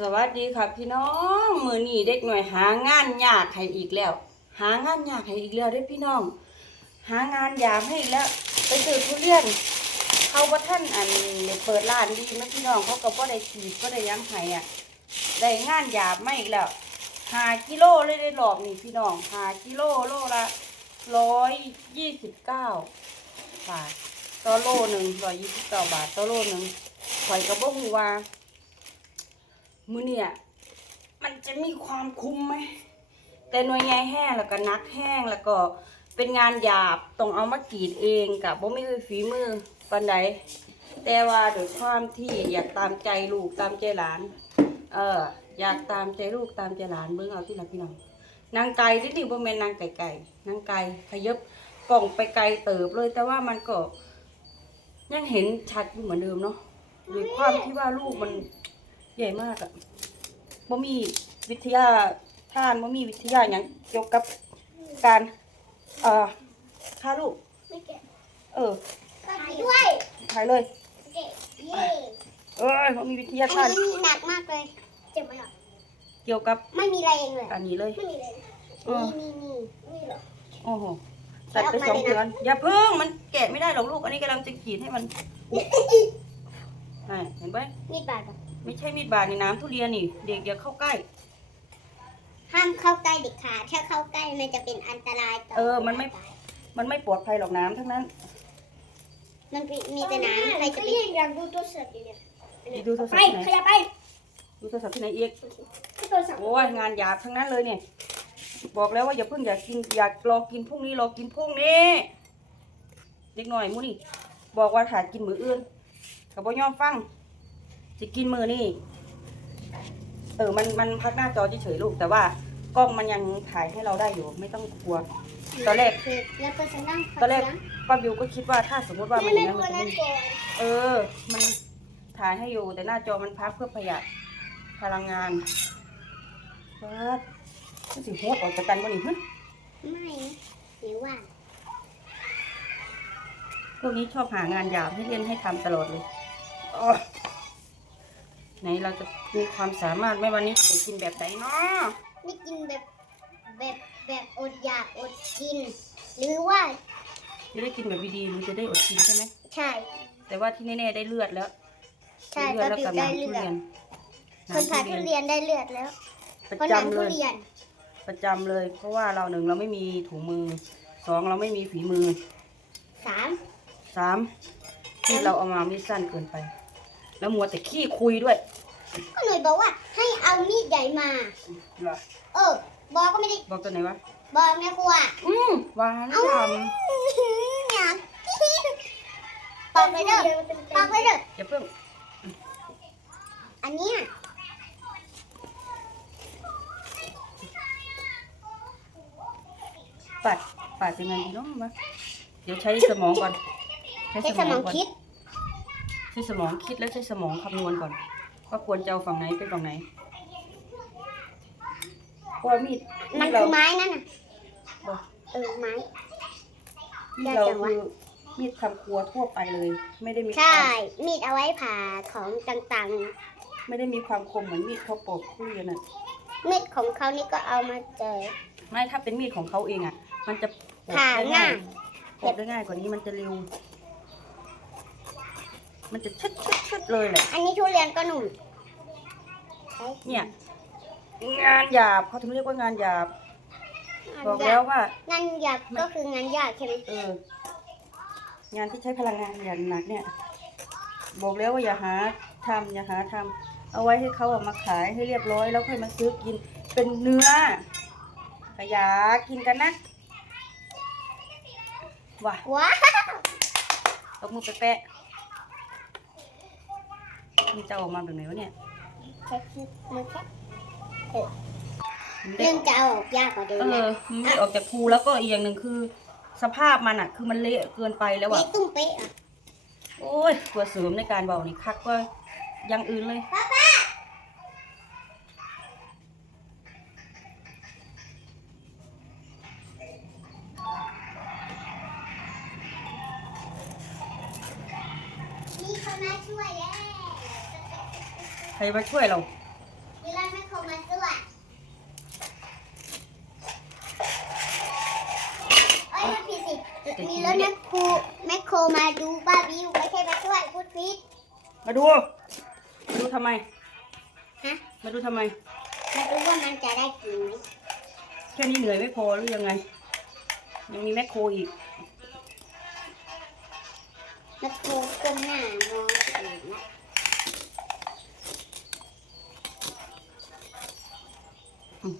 สวัสดีค่ะพี่น้องมือนี้เด็กหน่อยหางานยากให้อีกแล้ว หางานยากให้อีกแล้วเด้พี่น้อง หางานยากให้อีกแล้วไปซื้อทุเรียนเขาว่าท่านอันเปิดร้านดีนะพี่น้องเขาก็บ่ได้ขีดก็ได้ยังให้อะได้งานยากไม่อีกแล้วหากิโลเลยได้หลอบนี่พี่น้องหากิโลโลละร้อยยี่สิบเก้าบาทต่อโลหนึ่งร้อยยี่สิบเก้าบาทต่อโลหนึ่งข่อยก็บ่ฮู้ว่า มือเนี่ยมันจะมีความคุ้มไหม แต่หน่วยใหญ่แห้งแล้วก็นักแห้งแล้วก็เป็นงานหยาบต้องเอามากรีดเองกับบ่มีฝีมือปันใดแต่ว่าโดยความที่อยากตามใจลูกตามใจหลาน เออ อยากตามใจลูกตามใจหลานเบิ่งเอาที่ละพี่น้องนางไก่ที่นี่บ่แม่นนางไก่ไก่นางไก่ขยับกล่องไปไกลเติบเลย แต่ว่ามันก็ยังเห็นชัดอยู่เหมือนเดิมเนาะด้วยความที่ว่าลูกมัน ใหญ่มากอะบ่มีวิทยาท่านบ่มีวิทยาอย่างเกี่ยวกับการเอ่อฆ่าลูกไม่เก็บเออถ่ายด้วยถ่ายเลยเก็บเย่เอ้ยบ่มีวิทยาอัท่านนนี้หนักมากเลย เจ็บไหมหรอเกี่ยวกับไม่มีอะไรเองเลยอันนี้เลย ไม่มีเลยเออ นี่นี่นี่นี่เหรอ โอ้โหตัดไปสองเดือนอย่าเพิ่งมันแกะไม่ได้หรอกลูก อันนี้กำลังจะขีดให้มันน่ะเห็นไหมมีดบาดเหรอ ไม่ใช่มีดบาดในน้ำทุเรียนนี่ เด็กอย่าเข้าใกล้ ห้ามเข้าใกล้เด็กขาดถ้าเข้าใกล้มันจะเป็นอันตรายต่อเออมันไม่มันไม่ปลอดภัยหรอกน้ำทั้งนั้นมันมีแต่น้ำใครจะไปอยากดูตัวเสืออยู่เนี่ยนี่ดูโทรศัพไปท์ที่ไหนขยับไปดูโทรศัพท์ที่ไหนอีกที่ตัวสับโอ้ยงานหยาบทั้งนั้นเลยเนี่ย บอกแล้วว่าอย่าเพิ่งอยากกินอยากรอกินพรุ่งนี้รอกินพรุ่งนี้เด็กหน่อยมูนี่บอกว่าถ่ายกินมืออื่นกับบ่ยอมฟัง จะกินมือนี่เออมันมันพักหน้าจอเฉยๆลูก แต่ว่ากล้องมันยังถ่ายให้เราได้อยู่ ไม่ต้องกลัว ตอนแรกคือแล้วก็จะนั่งตอนแรกป้าบิวก็คิดว่าถ้าสมมติว่ามันไม่อย่างไม่นั้นกลัมัวนจะนะไม่กลัวเออ มันถ่ายให้อยู่ แต่หน้าจอมันพักเพื่อประหยัดพลังงานเปิดมันสิโหดออกจากกันบ่นี่ฮึไม่นะหรือว่าพวกนี้ชอบหางานหยาบให้เล่นให้ทำตลอดเลยโอ้ย ไหนเราจะมีความสามารถไหมวันนี้จะกินแบบไหนเนาะไม่กินแบบแบบแบบอดอยากอดกิน หรือว่าจะได้กินแบบดีๆหรือจะได้อดกินใช่ไหมใช่ แต่ว่าที่แน่ๆได้เลือดแล้วใช่ได้เลือดแล้วก็กับได้น้ำทุเลือเรีดยนคนผ่าทุน้ำเรียนได้เลือดแล้วประคนผ่าจำทุเลยเรียนประจำเลย เพราะว่าเราหนึ่งเราไม่มีถุงมือสองเราไม่มีฝีมือสามสามที่เราเอามาไม่สั้นเกินไป แล้วมัวแต่ขี้คุยด้วยก็หน่อยบอกว่าให้เอามีดใหญ่มา เหรอเออ บอกก็ไม่ได้บอกตัวไหนวะบอกแม่ครัวอืมหวานเอาฉ่อยากปอกไปเด้อปอกไปเด้อำอย่าเพิ่งอันเนี้ยปัดปัดยังไงดีเนาะวะเดี๋ยวใช้สมองก่อน ใช้สมองก่อนคิดใช้สมองคิดแล้วใช้สมองคำนวณก่อนว่าควรจะเอาฝั่งไหนเป็นฝั่งไหนเพราะว่ามีดมันเราคือไม้นั่นน่ะบอกเออไม้มีดเราคือมีดทำครัวทั่วไปเลย ไม่ได้มีคใช่วามมีดเอาไว้ผ่าของต่างไม่ได้มีความคมเหมือนมีดเขาปอกทุเรียนอะๆมีดของเขานี่ก็เอามาเจอไม่ถ้าเป็นมีดของเขาเองอะ มันจะปอกผ่าได้ง่ายปอกได้ง่ายกว่านี้มันจะเร็ว มันจะชุดชุดชุดเลยแหละอันนี้ทุเรียนก็หนุ่มใช่เนี่ย งานหยาบเขาถึงเรียกว่างานหยาบบอกแล้วว่างานหยาบก็คืองานยากใช่ไหมเอองานที่ใช้พลังงานอย่างหนักเนี่ย บอกแล้วว่าอย่าหาทำอย่าหาทำเอาไว้ให้เขาเออกมาขายให้เรียบร้อยแล้วค่อยมาซื้อกินเป็นเนื้อขยากินกันนะว่ะว้าวตบมือแปะๆ มันจะออกมาแบบไหนวะเนี่ยแค่มือแค่เออมันได้เรื่องจะเอาออกยากกว่าเดิมเอนะอมันไม่ออกจากภูแล้วก็อีกอย่างหนึ่งคือ สภาพมันอะคือมันเละเกินไปแล้วอะนี่ตุ้มเป๊ะอะโอ้ยตัวเสริมในการเบานี่คักก็อยังอื่นเลยมีคนมาช่วยแล้ว ใครมาช่วยเรามีร้าแม่คงมาด้วยเอ้ยมันผิดสิ มีรถแม่ครูแม่โคมาดูบ้าบิวไม่ใช่มาช่วยพูดผิดมาดู มาดูทำไม ฮะมาดูทำไม มาดูว่ามันจะได้กินไหมแค่นี้เหนื่อยไม่พอหรือยังไง ยังมีแมคโครอีก แมคโครก้มหน้ามองขนัก คว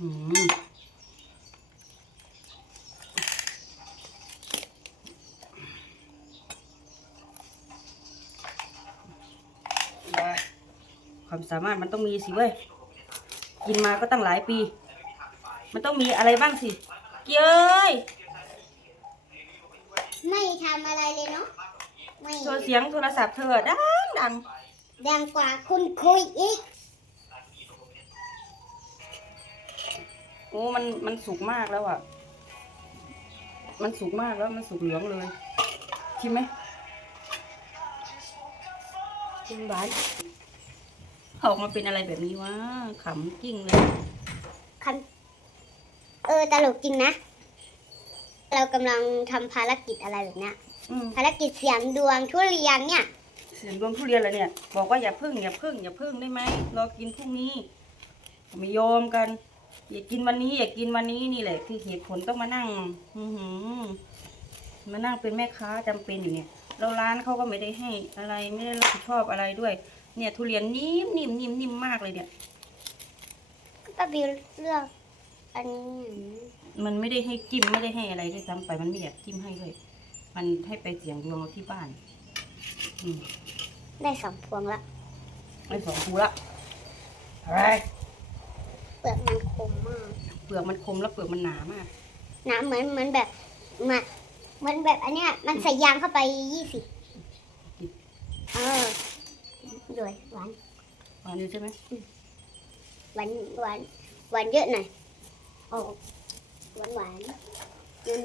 ามสามารถมันต้องมีสิเว้ย กินมาก็ตั้งหลายปี มันต้องมีอะไรบ้างสิเกียเอ้ยไม่ทำอะไรเลยเนาะไม่โทรเสียงโทรศัพท์เธอดังดังดังกว่าคุณคุยอีก อ้มันมันสุกมากแล้วอะ มันสุกมากแล้วมันสุกเหลืองเลยชิมไหมชิมหวานออกมาเป็นอะไรแบบนี้วะขำกิ้งเลยคันเออตลกจริงนะ เรากำลังทำภารกิจอะไรแบบเนี้ย อืมภารกิจเสียงดวงทุเรียนเนี่ย เสียงดวงทุเรียนแล้วเนี่ย บอกว่าอย่าพึ่งอย่าพึ่งอย่าพึ่งได้ไหมรอกินพรุ่งนี้ไม่ยอมกัน อย่ากินวันนี้อย่ากินวันนี้นี่แหละ คือเหตุผลต้องมานั่ง อือหือมานั่งเป็นแม่ค้าจำเป็นอยู่เนี่ยแล้วร้านเขาก็ไม่ได้ให้อะไรไม่ได้รับผิดชอบอะไรด้วย เนี่ย ทุเรียนนิ่มนิ่มนิ่มนิ่มมากเลยเนี่ยป้าบิวเลือกอันนี้มันไม่ได้ให้จิ้มไม่ได้ให้อะไรด้วยซ้ำไปมันไม่อยากจิ้มให้ด้วยมันให้ไปเสียงดวงเอาที่บ้านอืมได้สองพวงละไม่สองคูละอะไรเป ลือกมันคมมาก เปลือกมันคมแล้วเปลือกมันหนามาก หนะเหมือนเหมือนแบบมาเหมือนแบบอันเนี้ยมันใส่ยางเข้าไปยี่สิบเออด้วยหวานหวานอยู่ใช่ไหมหวานหวานหวานเยอะหน่อยโอ้หวานหวานนุ่น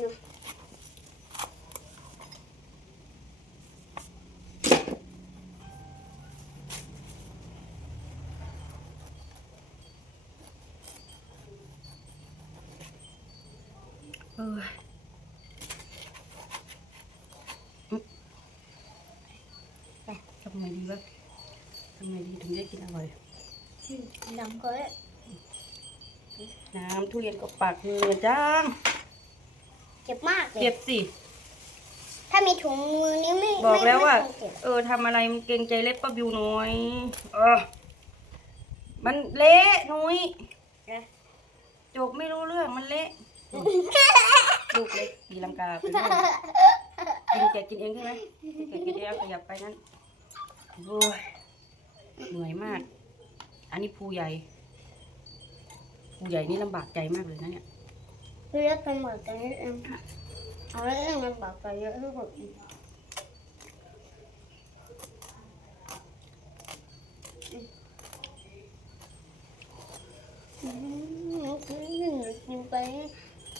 อออืมไปทำไงดีวะทำไงดีถึงจะกินอร่อยๆดำก็น้ำทุเรียนก็ปากเหงื่อจังเจ็บมากเลย เจ็บสิ ถ้ามีถุงมือนี่ไม่บอกแล้วว่า ไม่คงเจ็บเออทำอะไรมันเกรงใจเล็บป้าบิวหน่อย เออ มันเละนุ้ยจกไม่รู้เรื่องมันเละ ลูกเล็กตีลังกาไปด้วยกินแกะกินเองใช่ไหมแกะกินเองขยับไปนั้นโอ้ยเหนื่อยมาก อันนี้ภูใหญ่ภูใหญ่นี่ลำบากใจมากเลยนะเนี่ยเลือกกันหมดกันนิดนึงเอาเรื่องมันบอกใจเยอะที่สุดอืมกินไป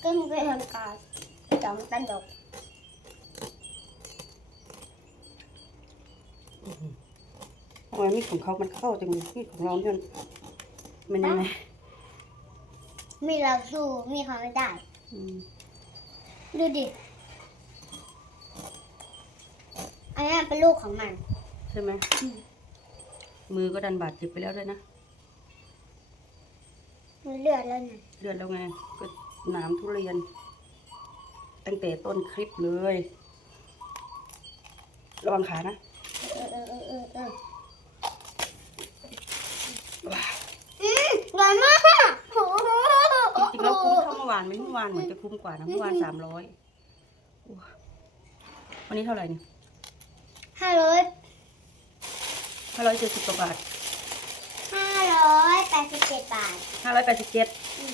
ก็ไม่ไปทำการจำตันดอกทำไมมีดของเขามันเข้าจังเลยมีดของเราเนี่ยมันยังไงมีเราสู้มีเขาไม่ได้ อืมดูดิ อันนี้เป็นลูกของมัน ใช่ไหมมือก็ดันบาดเจ็บไปแล้วด้วยนะมันเลือดแล้วนะเลือดแล้วไงก็ หนามทุเรียน ตั้งแต่ต้นคลิปเลย ระวังขานะเออเออเออเออเออว้าอืมอร่อยมากโอ้โหจริงๆแล้วคุ้มเท่าเมื่อวานไหมเมื่อวานเหมือนจะคุ้มกว่านะเมื่อวานสามร้อยวันนี้เท่าไหร่เนี่ยห้าร้อยห้าร้อยเจ็ดสิบกว่าบาทห้าร้อยแปดสิบเจ็ดบาทห้าร้อยแปดสิบเจ็ดอืม